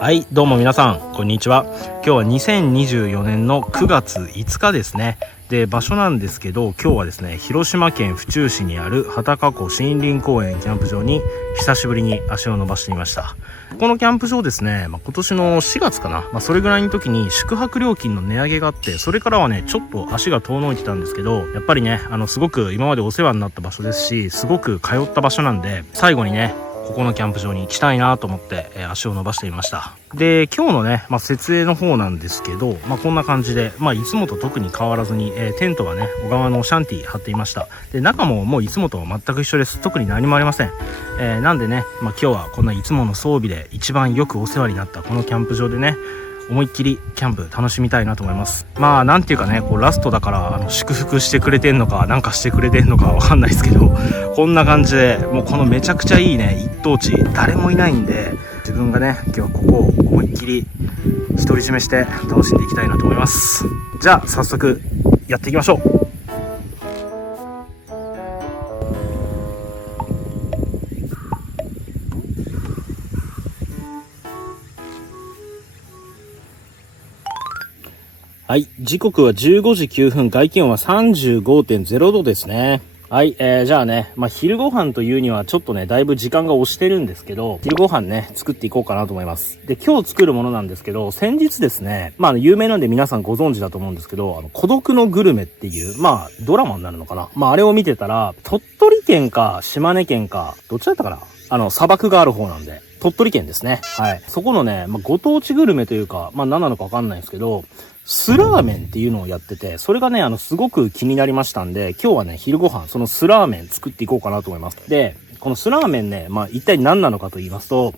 はい、どうも皆さんこんにちは。今日は2024年の9月5日ですね。で、場所なんですけど、今日はですね、広島県府中市にある畑中湖森林公園キャンプ場に久しぶりに足を伸ばしてみました。このキャンプ場ですね、今年の4月かな、それぐらいの時に宿泊料金の値上げがあって、それからはねちょっと足が遠のいてたんですけど、やっぱりねすごく今までお世話になった場所ですし、すごく通った場所なんで、最後にねここのキャンプ場に行きたいなと思って、足を伸ばしてみました。で、今日のね、設営の方なんですけど、こんな感じで、いつもと特に変わらずに、テントはね、小川のシャンティ張っていました。で、中ももういつもとは全く一緒です。特に何もありません。なんでね、今日はこんないつもの装備で一番よくお世話になったこのキャンプ場でね、思いっきりキャンプ楽しみたいなと思います。なんていうかね、こうラストだから祝福してくれてんのかなんかしてくれてんのかわかんないですけど、こんな感じでもうこのめちゃくちゃいいね一等地、誰もいないんで、自分がね今日はここを思いっきり独り占めして楽しんでいきたいなと思います。じゃあ早速やっていきましょう。はい、時刻は15時9分、外気温は 35.0 度ですね。はい、じゃあね、昼ご飯というにはちょっとね、だいぶ時間が押してるんですけど、昼ご飯ね、作っていこうかなと思います。で、今日作るものなんですけど、先日ですね、有名なんで皆さんご存知だと思うんですけど、孤独のグルメっていう、ドラマになるのかな。あれを見てたら、鳥取県か島根県か、どっちだったかな、砂漠がある方なんで、鳥取県ですね。はい。そこのね、ご当地グルメというか、何なのかわかんないんですけど、酢ラーメンっていうのをやってて、それがね、すごく気になりましたんで、今日はね、昼ご飯、その酢ラーメン作っていこうかなと思います。で、この酢ラーメンね、一体何なのかと言いますと、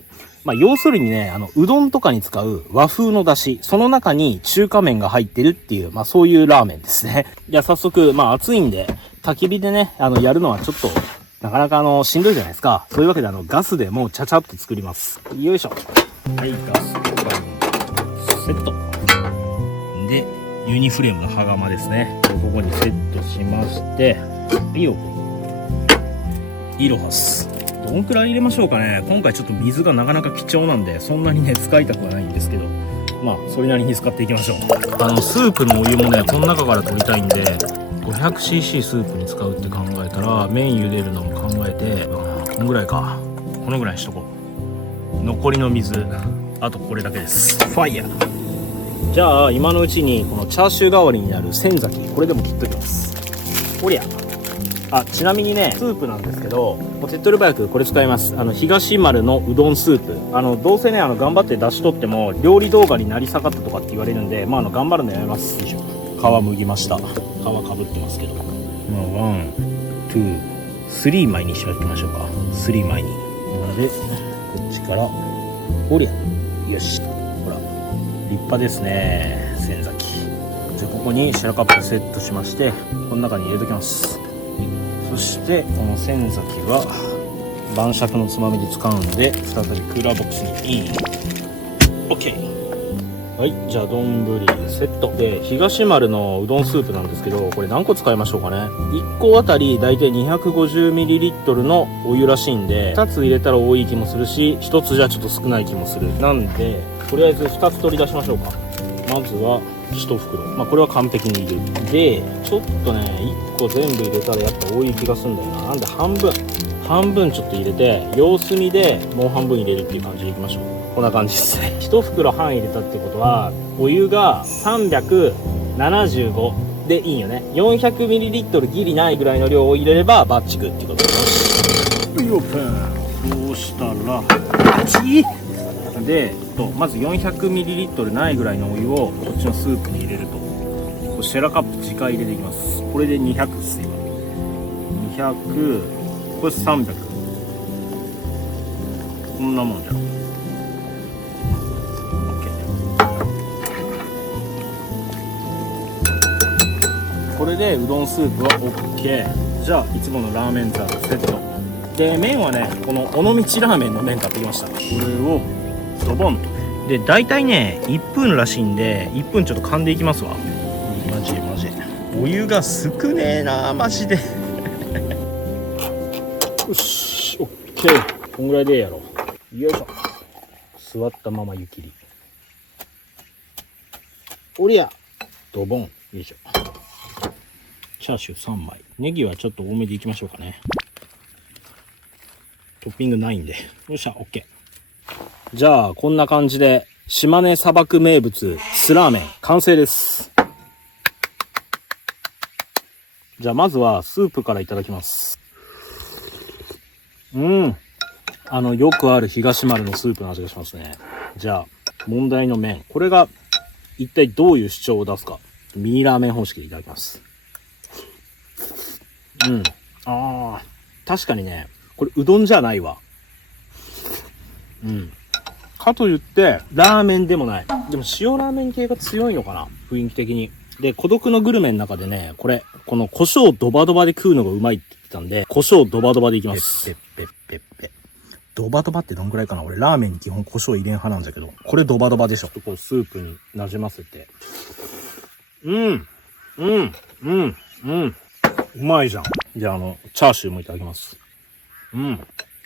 要するにね、うどんとかに使う和風の出汁、その中に中華麺が入ってるっていう、そういうラーメンですね。じゃあ早速、暑いんで、焚き火でね、やるのはちょっと、なかなかしんどいじゃないですか。そういうわけでガスでもうちゃちゃっと作ります。よいしょ。はい、ガスセット。で、ユニフレームの羽釜ですね。ここにセットしまして、イロハス。どんくらい入れましょうかね。今回ちょっと水がなかなか貴重なんで、そんなにね、使いたくはないんですけど、それなりに使っていきましょう。スープのお湯もね、この中から取りたいんで、500cc スープに使うって考えたら、麺茹でるのも考えて、こんぐらいか。このぐらいにしとこう。残りの水、あとこれだけです。ファイヤー。じゃあ今のうちにこのチャーシュー代わりになる仙崎、これでも切っときます。おりゃ。ちなみにね、スープなんですけど、手っ取り早くこれ使います。東丸のうどんスープ。どうせね、頑張って出し取っても料理動画になり下がったとかって言われるんで、頑張るのやめます。皮むぎました。皮かぶってますけど、1、2、3枚にしましょうか。3枚にで、こっちからおりゃ。よし、ほら立派ですね、仙崎。じゃあここにシェラカップセットしまして、この中に入れときます。そしてこの仙崎は晩酌のつまみで使うんで、再びクーラーボックスにイン。 OK。はい、じゃあ丼セットで、東丸のうどんスープなんですけど、これ何個使いましょうかね。1個あたりだいたい 250ml のお湯らしいんで、2つ入れたら多い気もするし、1つじゃちょっと少ない気もする。なんでとりあえず2つ取り出しましょうか。まずは1袋、これは完璧に入れる。でちょっとね、1個全部入れたらやっぱ多い気がするんだよな。なんで半分ちょっと入れて、様子見でもう半分入れるっていう感じでいきましょう。こんな感じですね。1袋半入れたってことは、お湯が375でいいよね。 400ml ギリないぐらいの量を入れればバッチグっていうことです。オープン。そうしたらバチでまず 400ml ないぐらいのお湯をこっちのスープに入れると、シェラカップ直入れていきます。これで200ですよ。200、これ300、こんなもんじゃん。これでうどんスープは OK。 じゃあいつものラーメン皿セットで、麺はね、この尾道ラーメンの麺買ってきました。これをドボンと。で大体ね1分らしいんで、1分ちょっと噛んでいきますわ。マジお湯が少ねえなマジで。よし、 OK。こんぐらいでええやろ。よいしょ。座ったまま湯切り。おりゃドボン。よいしょ。チャーシュー3枚。ネギはちょっと多めでいきましょうかね。トッピングないんで。よっしゃ、オッケー。じゃあ、こんな感じで、島根砂漠名物、酢ラーメン、完成です。じゃあ、まずは、スープからいただきます。よくある東丸のスープの味がしますね。じゃあ、問題の麺。これが、一体どういう主張を出すか。ミニラーメン方式でいただきます。確かにね、これうどんじゃないわ。かといって、ラーメンでもない。でも塩ラーメン系が強いのかな、雰囲気的に。で、孤独のグルメの中でね、この胡椒ドバドバで食うのがうまいって言ってたんで、胡椒ドバドバでいきます。ドバドバってどんぐらいかな。俺ラーメンに基本胡椒入れん派なんだけど、これドバドバでしょ。こうスープに馴染ませて。うまいじゃん。じゃあチャーシューもいただきます。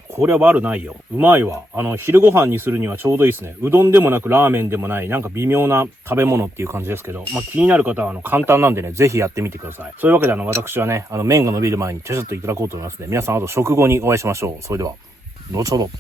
これは悪ないよ。うまいわ。昼ご飯にするにはちょうどいいですね。うどんでもなくラーメンでもない、なんか微妙な食べ物っていう感じですけど、気になる方は簡単なんでね、ぜひやってみてください。そういうわけで私はね、麺が伸びる前にちょっといただこうと思いますので、皆さんあと食後にお会いしましょう。それでは、後ほど。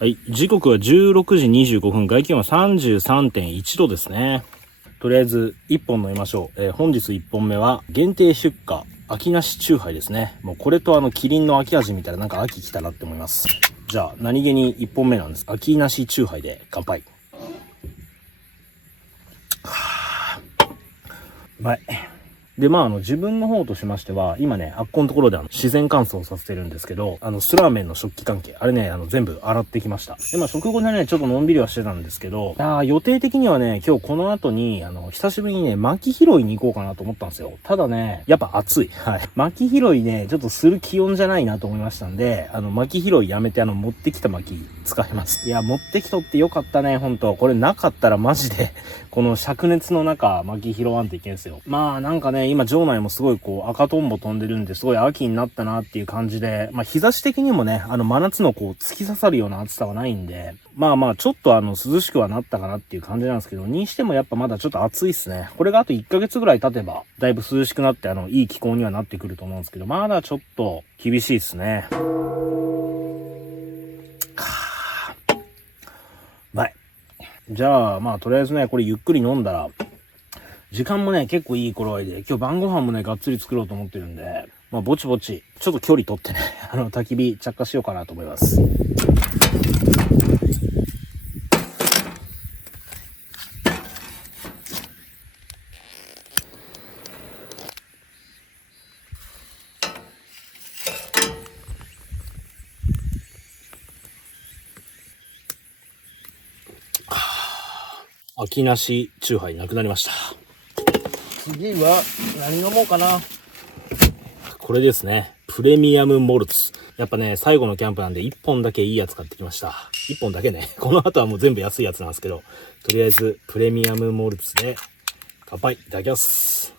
はい。時刻は16時25分。外気温は 33.1 度ですね。とりあえず、1本飲みましょう。本日1本目は、限定出荷、秋なしチューハイですね。もうこれとキリンの秋味見たらなんか秋来たなって思います。じゃあ、何気に1本目なんです。秋なしチューハイで乾杯。うまい。で、自分の方としましては、今ね、あっこのところで自然乾燥させてるんですけど、酢ラーメンの食器関係、あれね、全部洗ってきました。で、食後でね、ちょっとのんびりはしてたんですけど、予定的にはね、今日この後に、久しぶりにね、薪拾いに行こうかなと思ったんですよ。ただね、やっぱ暑い。はい。薪拾いね、ちょっとする気温じゃないなと思いましたんで、薪拾いやめて、持ってきた薪使います。いや、持ってきとってよかったね、ほんと。これなかったらマジで、この灼熱の中、薪拾わんといけんすよ。なんかね、今場内もすごい赤トンボ飛んでるんで、すごい秋になったなっていう感じで、日差し的にもね、真夏の突き刺さるような暑さはないんで、ちょっと涼しくはなったかなっていう感じなんですけど、にしてもやっぱまだちょっと暑いっすね。これがあと1ヶ月ぐらい経てば、だいぶ涼しくなって、いい気候にはなってくると思うんですけど、まだちょっと厳しいっすね。うまい。じゃあ、とりあえずね、これゆっくり飲んだら、時間もね、結構いい頃合いで、今日晩ご飯もね、がっつり作ろうと思ってるんで、ぼちぼち、ちょっと距離取ってね、焚き火着火しようかなと思います。秋なしチューハイなくなりました。次は何飲もうかな。これですね。プレミアムモルツ。やっぱね、最後のキャンプなんで1本だけいいやつ買ってきました。1本だけね。この後はもう全部安いやつなんですけど、とりあえずプレミアムモルツで乾杯いただきます。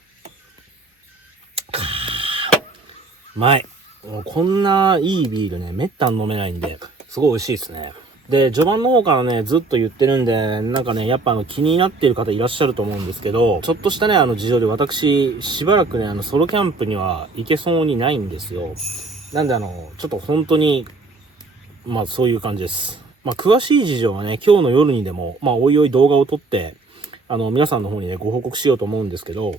うまい。もうこんないいビールね、めったに飲めないんで、すごい美味しいですね。で、序盤の方からね、ずっと言ってるんで、なんかね、やっぱ気になっている方いらっしゃると思うんですけど、ちょっとしたね、事情で私、しばらくね、ソロキャンプには行けそうにないんですよ。なんでちょっと本当に、そういう感じです。詳しい事情はね、今日の夜にでも、おいおい動画を撮って、皆さんの方にね、ご報告しようと思うんですけど、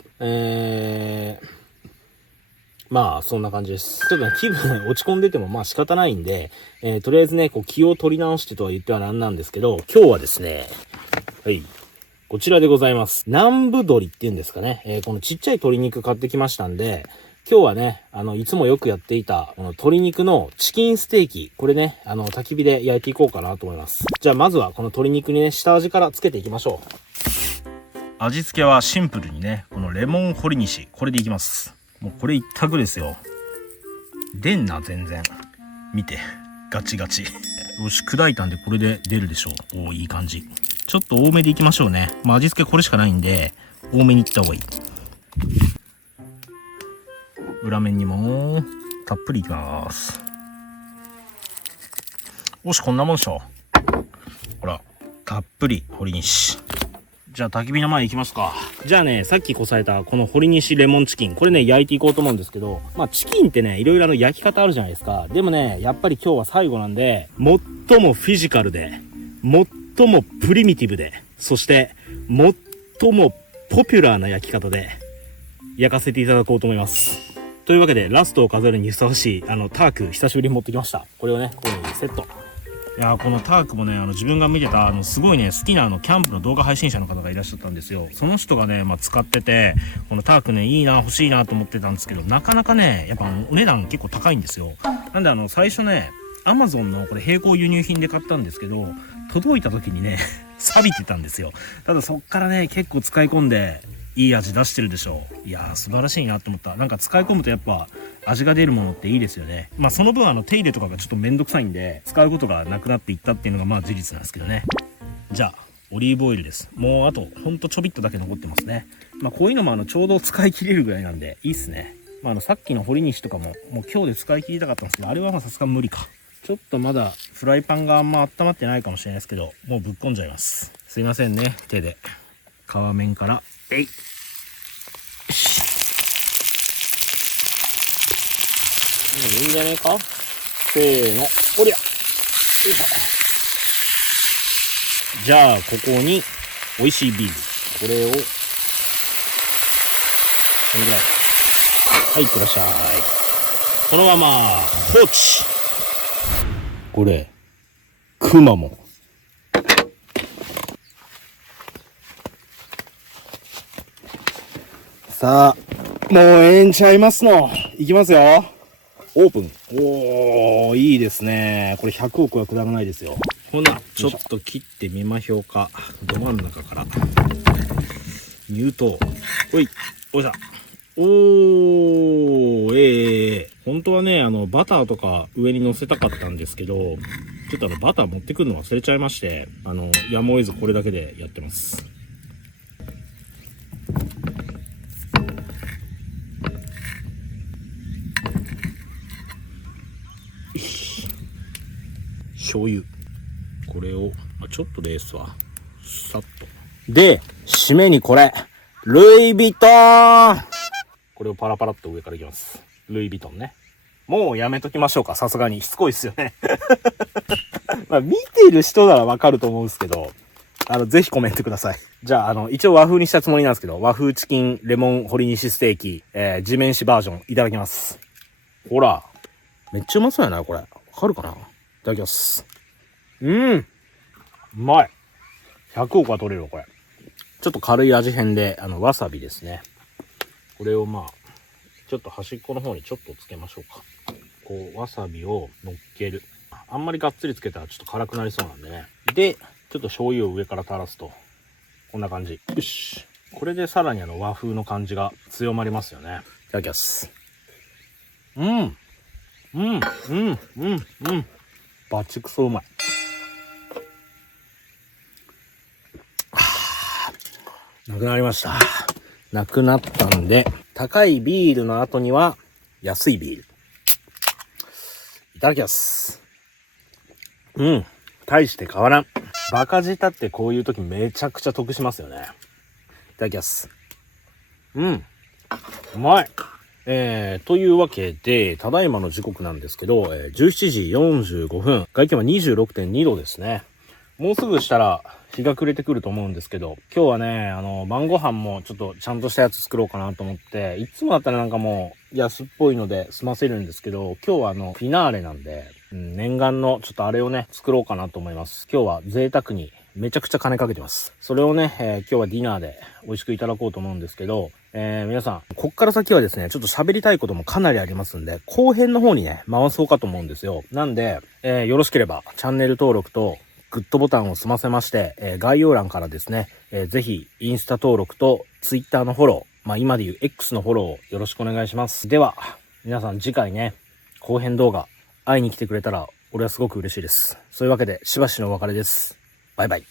そんな感じです。ちょっとね、気分落ち込んでても仕方ないんで、とりあえずね、気を取り直してとは言ってはなんなんですけど、今日はですね、はい、こちらでございます。南部鶏っていうんですかね、このちっちゃい鶏肉買ってきましたんで、今日はね、いつもよくやっていた、この鶏肉のチキンステーキ、これね、焚き火で焼いていこうかなと思います。じゃあまずはこの鶏肉にね、下味からつけていきましょう。味付けはシンプルにね、このレモンほりにし、これでいきます。もうこれ一択ですよ。出んな、全然。見て。ガチガチ。よし、砕いたんでこれで出るでしょう。おー、いい感じ。ちょっと多めでいきましょうね。まあ味付けこれしかないんで、多めにいった方がいい。裏面にも、たっぷりいきます。よし、こんなもんでしょ。ほら、たっぷり、堀西。じゃあ焚き火の前行きますか。じゃあね、さっきこさえたこの堀西レモンチキン、これね、焼いていこうと思うんですけど、まあチキンってね、いろいろ焼き方あるじゃないですか。でもね、やっぱり今日は最後なんで、最もフィジカルで、最もプリミティブで、そして最もポピュラーな焼き方で焼かせていただこうと思います。というわけで、ラストを飾るにふさわしいターク久しぶりに持ってきました。これをね、ここにセット。いやー、このタークもね、自分が見てたすごいね、好きなキャンプの動画配信者の方がいらっしゃったんですよ。その人がね、使ってて、このタークね、いいな、欲しいなと思ってたんですけど、なかなかね、やっぱお値段結構高いんですよ。なんで最初ね、アマゾンのこれ並行輸入品で買ったんですけど、届いた時にね、錆びてたんですよ。ただそっからね、結構使い込んで、いい味出してるでしょう。いやー、素晴らしいなと思った。なんか使い込むとやっぱ味が出るものっていいですよね。まあその分手入れとかがちょっとめんどくさいんで、使うことがなくなっていったっていうのがまあ事実なんですけどね。じゃあ、オリーブオイルです。もうあと、ほんとちょびっとだけ残ってますね。まあこういうのもちょうど使い切れるぐらいなんで、いいっすね。まあさっきの堀西とかも、もう今日で使い切りたかったんですけど、あれはまあさすが無理か。ちょっとまだフライパンがあんま温まってないかもしれないですけど、もうぶっこんじゃいます。すいませんね、手で。皮面から、えい。いいんじゃねえか。せーの、おりゃ。よいしょ。じゃあ、ここに、美味しいビール。これを、このぐらい。はい、いってらっしゃい。このまま、放置。これ、くまモン。さあ、もうええんちゃいますの。いきますよ。オープン。おー、いいですね。これ100億はくだらないですよ。ほな、ちょっと切ってみまひょうか。ど真ん中から。入刀。ほい、おいしょ。おー、本当はね、バターとか上に乗せたかったんですけど、ちょっとバター持ってくるの忘れちゃいまして、やむを得ずこれだけでやってます。醤油。これを、ちょっとですわ。さっと。で、締めにこれ。ルイ・ヴィトン。これをパラパラっと上からいきます。ルイ・ヴィトンね。もうやめときましょうか。さすがに。しつこいっすよね。まあ、見てる人ならわかると思うんですけど、ぜひコメントください。じゃあ、一応和風にしたつもりなんですけど、和風チキンレモン堀西ステーキ、地面師バージョンいただきます。ほら。めっちゃうまそうやな、これ。わかるかな？いただきます。うまい。100億は取れるわ、これ。ちょっと軽い味変で、わさびですね。これをちょっと端っこの方にちょっとつけましょうか。こう、わさびを乗っける。あんまりがっつりつけたらちょっと辛くなりそうなんでね。で、ちょっと醤油を上から垂らすと。こんな感じ。よし。これでさらに和風の感じが強まりますよね。いただきます。バチクソうまい。なくなりました。なくなったんで、高いビールの後には安いビール。いただきます。大して変わらん。バカ舌ってこういう時めちゃくちゃ得しますよね。いただきます。うまい。というわけで、ただいまの時刻なんですけど、17時45分。外気温は 26.2 度ですね。もうすぐしたら日が暮れてくると思うんですけど、今日はね、晩ご飯もちょっとちゃんとしたやつ作ろうかなと思って、いつもだったらなんかもう安っぽいので済ませるんですけど、今日はフィナーレなんで、念願のちょっとあれをね、作ろうかなと思います。今日は贅沢にめちゃくちゃ金かけてます。それをね、今日はディナーで美味しくいただこうと思うんですけど、皆さん、こっから先はですね、ちょっと喋りたいこともかなりありますんで、後編の方にね、回そうかと思うんですよ。なんで、よろしければチャンネル登録とグッドボタンを済ませまして、概要欄からですね、ぜひインスタ登録とツイッターのフォロー、今でいう X のフォローをよろしくお願いします。では、皆さん次回ね、後編動画、会いに来てくれたら、俺はすごく嬉しいです。そういうわけで、しばしのお別れです。バイバイ。